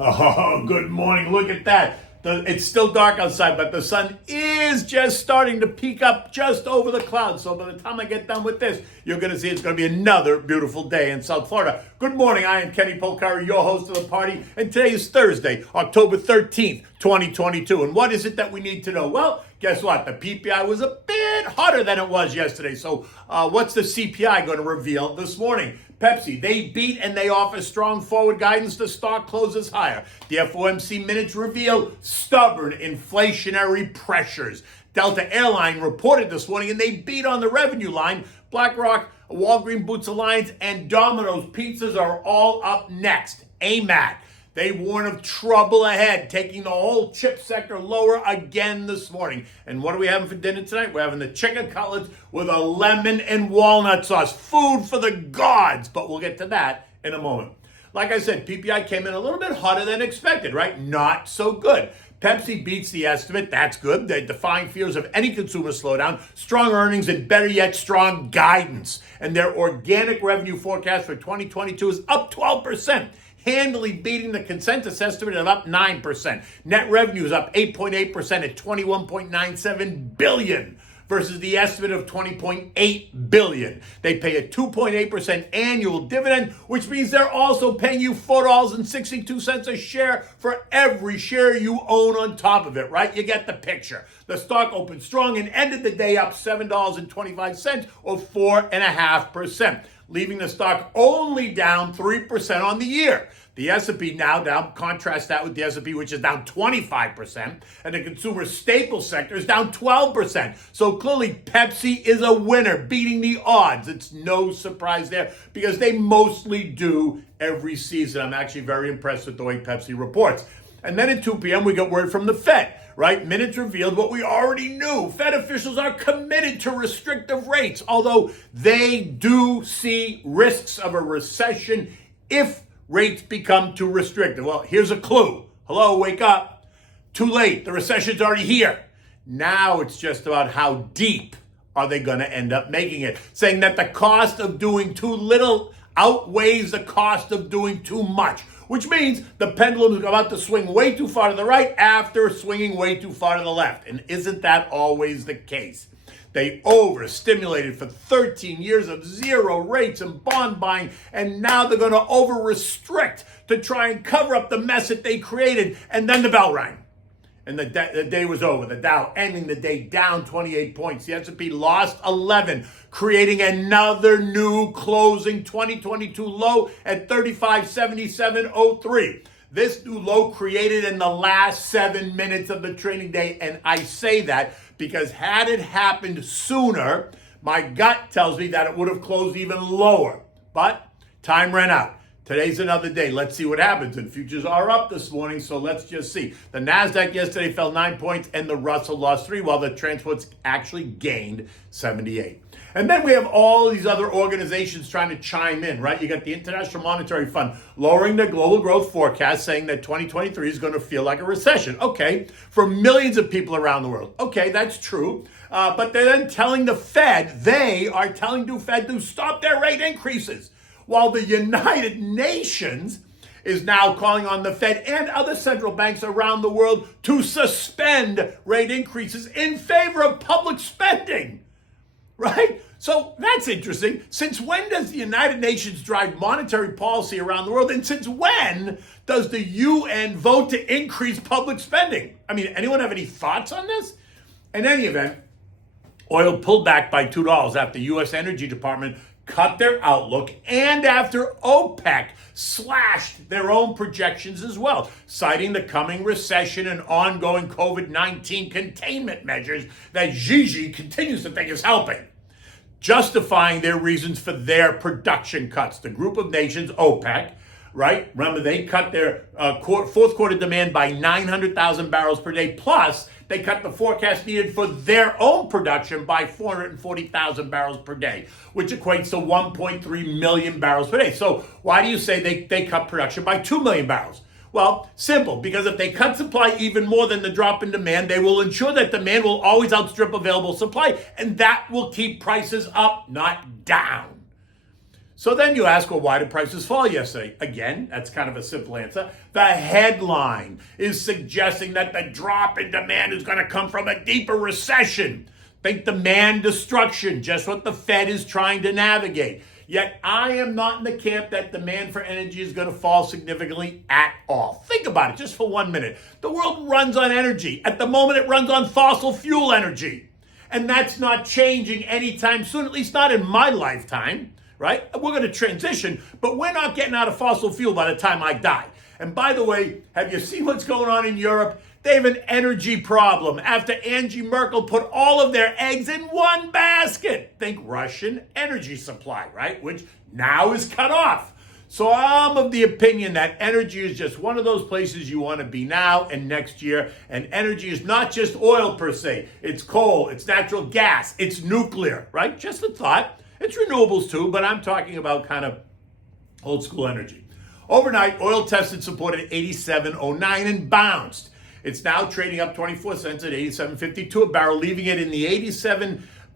Oh, good morning. Look at that. It's still dark outside, but the sun is just starting to peek up just over the clouds. So by the time I get done with this, you're going to see it's going to be another beautiful day in South Florida. Good morning. I am Kenny Polcari, your host of the party. And today is Thursday, October 13th, 2022. And what is it that we need to know? Well, guess what? The PPI was a bit hotter than it was yesterday. So what's the CPI going to reveal this morning? Pepsi, they beat and they offer strong forward guidance. The stock closes higher. The FOMC minutes reveal stubborn inflationary pressures. Delta Airline reported this morning and they beat on the revenue line. BlackRock, Walgreens Boots Alliance, and Domino's Pizzas are all up next. AMAT. They warn of trouble ahead, taking the whole chip sector lower again this morning. And what are we having for dinner tonight? We're having the chicken cutlets with a lemon and walnut sauce. Food for the gods, but we'll get to that in a moment. Like I said, PPI came in a little bit hotter than expected, right? Not so good. Pepsi beats the estimate. That's good. They're defying fears of any consumer slowdown, strong earnings, and better yet, strong guidance. And their organic revenue forecast for 2022 is up 12%. Handily beating the consensus estimate of up 9%. Net revenue is up 8.8% at $21.97 billion versus the estimate of $20.8 billion. They pay a 2.8% annual dividend, which means they're also paying you $4.62 a share for every share you own on top of it, right? You get the picture. The stock opened strong and ended the day up $7.25 or 4.5%. Leaving the stock only down 3% on the year. The S&P now down, contrast that with the S&P, which is down 25%, and the consumer staple sector is down 12%. So clearly Pepsi is a winner, beating the odds. It's no surprise there because they mostly do every season. I'm actually very impressed with the way Pepsi reports. And then at 2 p.m., we get word from the Fed, right? Minutes revealed what we already knew. Fed officials are committed to restrictive rates, although they do see risks of a recession if rates become too restrictive. Well, here's a clue. Hello, wake up. Too late. The recession's already here. Now it's just about how deep are they going to end up making it, saying that the cost of doing too little outweighs the cost of doing too much, which means the pendulum is about to swing way too far to the right after swinging way too far to the left. And isn't that always the case? They overstimulated for 13 years of zero rates and bond buying, and now they're going to over-restrict to try and cover up the mess that they created, and then the bell rang. And the day was over. The Dow ending the day down 28 points. The S&P lost 11, creating another new closing 2022 low at 3577.03. This new low created in the last 7 minutes of the trading day. And I say that because had it happened sooner, my gut tells me that it would have closed even lower. But time ran out. Today's another day. Let's see what happens. And futures are up this morning, so let's just see. The NASDAQ yesterday fell 9 points, and the Russell lost 3, while the transports actually gained 78. And then we have all these other organizations trying to chime in, right? You got the International Monetary Fund lowering their global growth forecast, saying that 2023 is going to feel like a recession. Okay, for millions of people around the world. Okay, that's true. But they're then telling the Fed, they are telling the Fed to stop their rate increases, while the United Nations is now calling on the Fed and other central banks around the world to suspend rate increases in favor of public spending, right? So that's interesting. Since when does the United Nations drive monetary policy around the world? And since when does the UN vote to increase public spending? I mean, anyone have any thoughts on this? In any event, oil pulled back by $2 after U.S. Energy Department cut their outlook, and after OPEC slashed their own projections as well, citing the coming recession and ongoing COVID-19 containment measures that Gigi continues to think is helping, justifying their reasons for their production cuts. The group of nations, OPEC, right? Remember, they cut their fourth quarter demand by 900,000 barrels per day, plus they cut the forecast needed for their own production by 440,000 barrels per day, which equates to 1.3 million barrels per day. So why do you say they cut production by 2 million barrels? Well, simple, because if they cut supply even more than the drop in demand, they will ensure that demand will always outstrip available supply, and that will keep prices up, not down. So then you ask, well, why did prices fall yesterday? Again, that's kind of a simple answer. The headline is suggesting that the drop in demand is going to come from a deeper recession. Think demand destruction, just what the Fed is trying to navigate. Yet I am not in the camp that demand for energy is going to fall significantly at all. Think about it just for 1 minute. The world runs on energy. At the moment, it runs on fossil fuel energy. And that's not changing anytime soon, at least not in my lifetime, right? We're going to transition, but we're not getting out of fossil fuel by the time I die. And by the way, have you seen what's going on in Europe? They have an energy problem after Angela Merkel put all of their eggs in one basket. Think Russian energy supply, right? Which now is cut off. So I'm of the opinion that energy is just one of those places you want to be now and next year. And energy is not just oil per se. It's coal, it's natural gas, it's nuclear, right? Just a thought. It's renewables too, but I'm talking about kind of old school energy. Overnight, oil tested support at 87.09 and bounced. It's now trading up 24 cents at 87.52 a barrel, leaving it in the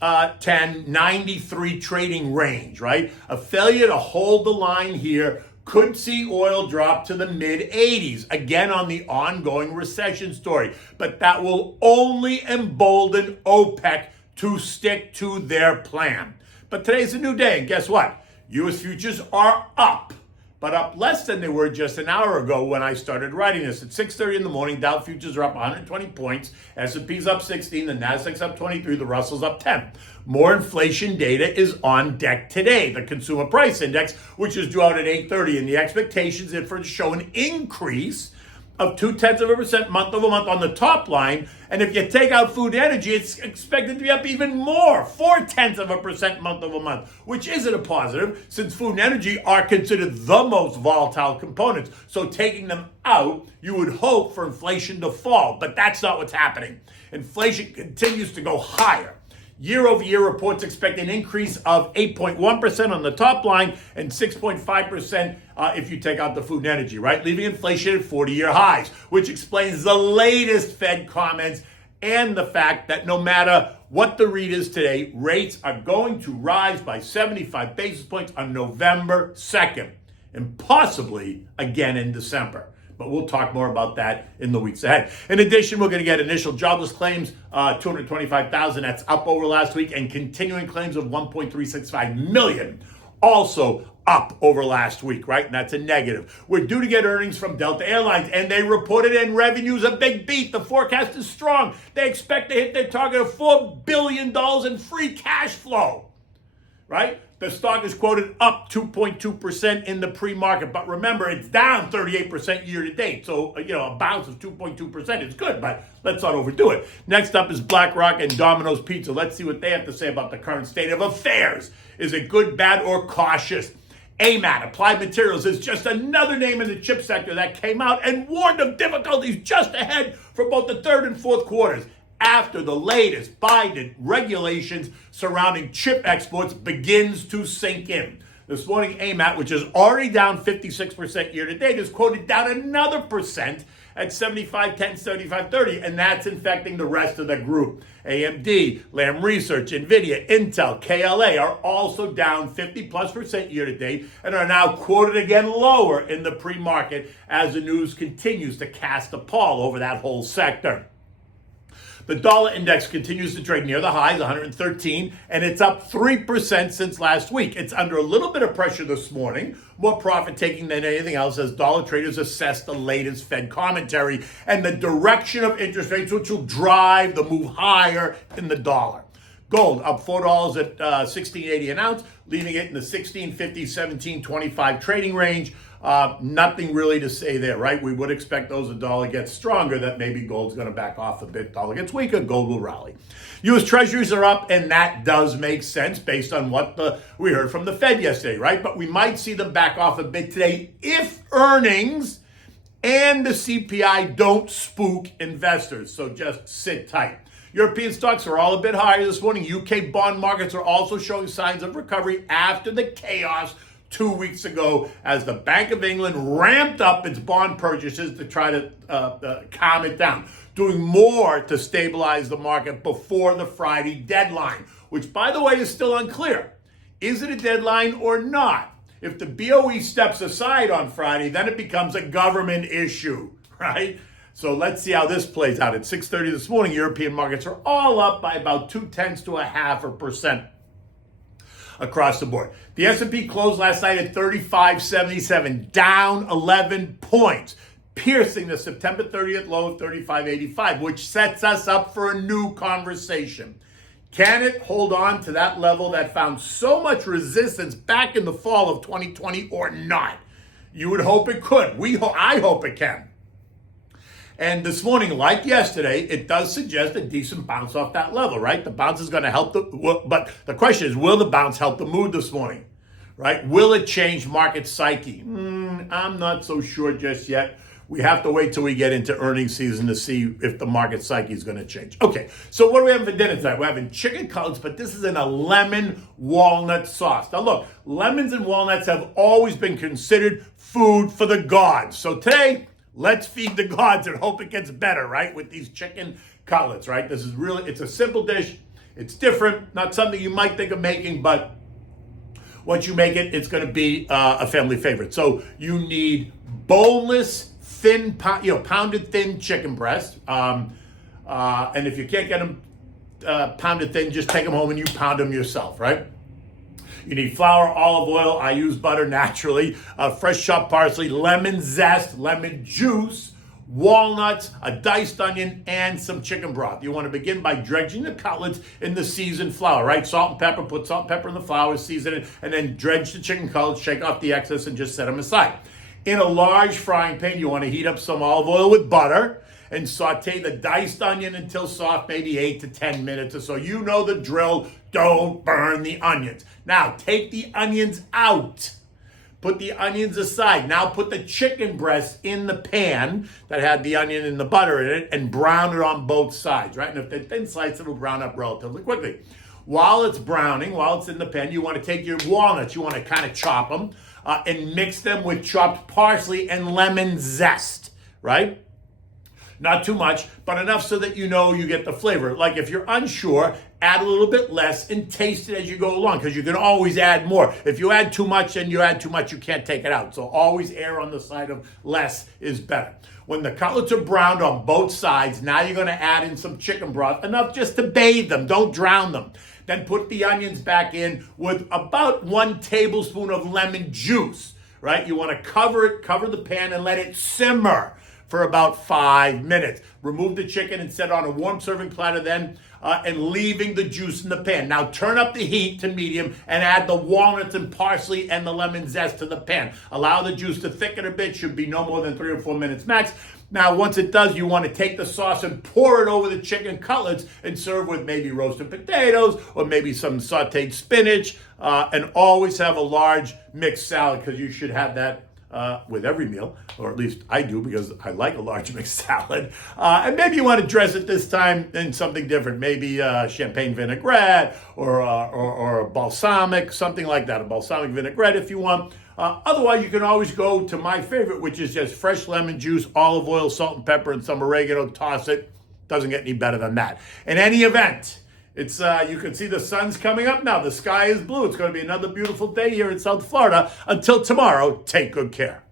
87.10.93 trading range, right? A failure to hold the line here could see oil drop to the mid-80s, again on the ongoing recession story. But that will only embolden OPEC to stick to their plan. But today's a new day, and guess what? U.S. futures are up, but up less than they were just an hour ago when I started writing this. At 6:30 in the morning, Dow futures are up 120 points, S&P's up 16, the Nasdaq's up 23, the Russell's up 10. More inflation data is on deck today. The Consumer Price Index, which is due out at 8:30, and the expectations is for it to show an increase of 0.2% month over month on the top line. And if you take out food and energy, it's expected to be up even more, 0.4% month over month, which isn't a positive since food and energy are considered the most volatile components. So taking them out, you would hope for inflation to fall, but that's not what's happening. Inflation continues to go higher. Year over year reports expect an increase of 8.1% on the top line and 6.5% if you take out the food and energy, right? Leaving inflation at 40-year highs, which explains the latest Fed comments and the fact that no matter what the read is today, rates are going to rise by 75 basis points on November 2nd and possibly again in December. But we'll talk more about that in the weeks ahead. In addition, we're going to get initial jobless claims, 225,000. That's up over last week. And continuing claims of 1.365 million, also up over last week, right? And that's a negative. We're due to get earnings from Delta Airlines, and they reported in revenues a big beat. The forecast is strong. They expect to hit their target of $4 billion in free cash flow, right? The stock is quoted up 2.2% in the pre-market. But remember, it's down 38% year to date. So, a bounce of 2.2% is good, but let's not overdo it. Next up is BlackRock and Domino's Pizza. Let's see what they have to say about the current state of affairs. Is it good, bad, or cautious? AMAT, Applied Materials, is just another name in the chip sector that came out and warned of difficulties just ahead for both the third and fourth quarters, after the latest Biden regulations surrounding chip exports begins to sink in. This morning, AMAT, which is already down 56% year to date, is quoted down another percent at 75.10, 75.30, and that's infecting the rest of the group. AMD, Lam Research, NVIDIA, Intel, KLA are also down 50+% year to date and are now quoted again lower in the pre-market as the news continues to cast a pall over that whole sector. The dollar index continues to trade near the highs, 113, and it's up 3% since last week. It's under a little bit of pressure this morning, more profit-taking than anything else as dollar traders assess the latest Fed commentary and the direction of interest rates, which will drive the move higher in the dollar. Gold up $4 at $16.80 an ounce, leaving it in the $16.50, $17.25 trading range. Nothing really to say there, right? We would expect those the dollar gets stronger, that maybe gold's going to back off a bit. Dollar gets weaker, gold will rally. U.S. Treasuries are up, and that does make sense based on what we heard from the Fed yesterday, right? But we might see them back off a bit today if earnings and the CPI don't spook investors. So just sit tight. European stocks are all a bit higher this morning. UK bond markets are also showing signs of recovery after the chaos 2 weeks ago as the Bank of England ramped up its bond purchases to try to calm it down, doing more to stabilize the market before the Friday deadline, which, by the way, is still unclear. Is it a deadline or not? If the BOE steps aside on Friday, then it becomes a government issue, right? So let's see how this plays out. At 6:30 this morning, European markets are all up by about 0.2 to 0.5% across the board. The S&P closed last night at 3577, down 11 points, piercing the September 30th low of 3585, which sets us up for a new conversation. Can it hold on to that level that found so much resistance back in the fall of 2020 or not? You would hope it could. I hope it can. And this morning, like yesterday, it does suggest a decent bounce off that level, right? The bounce is going to help but the question is, will the bounce help the mood this morning, right? Will it change market psyche? I'm not so sure just yet. We have to wait till we get into earnings season to see if the market psyche is going to change. Okay, so what are we having for dinner tonight? We're having chicken cutlets, but this is in a lemon walnut sauce. Now look, lemons and walnuts have always been considered food for the gods. So today, let's feed the gods and hope it gets better, right? With these chicken cutlets, right? This is really, it's a simple dish. It's different, not something you might think of making, but once you make it, it's going to be a family favorite. So you need boneless, thin, pounded thin chicken breast. And if you can't get them pounded thin, just take them home and you pound them yourself, right? You need flour, olive oil. I use butter naturally. Fresh chopped parsley, lemon zest, lemon juice, walnuts, a diced onion, and some chicken broth. You want to begin by dredging the cutlets in the seasoned flour, right? Salt and pepper. Put salt and pepper in the flour, season it, and then dredge the chicken cutlets, shake off the excess, and just set them aside. In a large frying pan, you want to heat up some olive oil with butter and saute the diced onion until soft, maybe 8 to 10 minutes or so. You know the drill. Don't burn the onions. Now, take the onions out. Put the onions aside. Now put the chicken breast in the pan that had the onion and the butter in it and brown it on both sides, right? And if they're thin sliced, it'll brown up relatively quickly. While it's browning, while it's in the pan, you want to take your walnuts. You want to kind of chop them and mix them with chopped parsley and lemon zest, right? Not too much, but enough so that you know you get the flavor. Like if you're unsure, add a little bit less and taste it as you go along, because you can always add more. If you add too much and you add too much, you can't take it out. So always err on the side of less is better. When the cutlets are browned on both sides, now you're going to add in some chicken broth, enough just to bathe them. Don't drown them. Then put the onions back in with about 1 tablespoon of lemon juice, right? You want to cover the pan and let it simmer for about 5 minutes. Remove the chicken and set on a warm serving platter then, and leaving the juice in the pan. Now turn up the heat to medium and add the walnuts and parsley and the lemon zest to the pan. Allow the juice to thicken a bit, should be no more than 3 or 4 minutes max. Now, once it does, you want to take the sauce and pour it over the chicken cutlets and serve with maybe roasted potatoes or maybe some sauteed spinach, and always have a large mixed salad, because you should have that with every meal, or at least I do, because I like a large mixed salad. And maybe you want to dress it this time in something different, maybe champagne vinaigrette or a balsamic, something like that, a balsamic vinaigrette if you want. Otherwise, you can always go to my favorite, which is just fresh lemon juice, olive oil, salt and pepper, and some oregano. Toss it. Doesn't get any better than that. In any event, it's you can see the sun's coming up now. The sky is blue. It's going to be another beautiful day here in South Florida. Until tomorrow, take good care.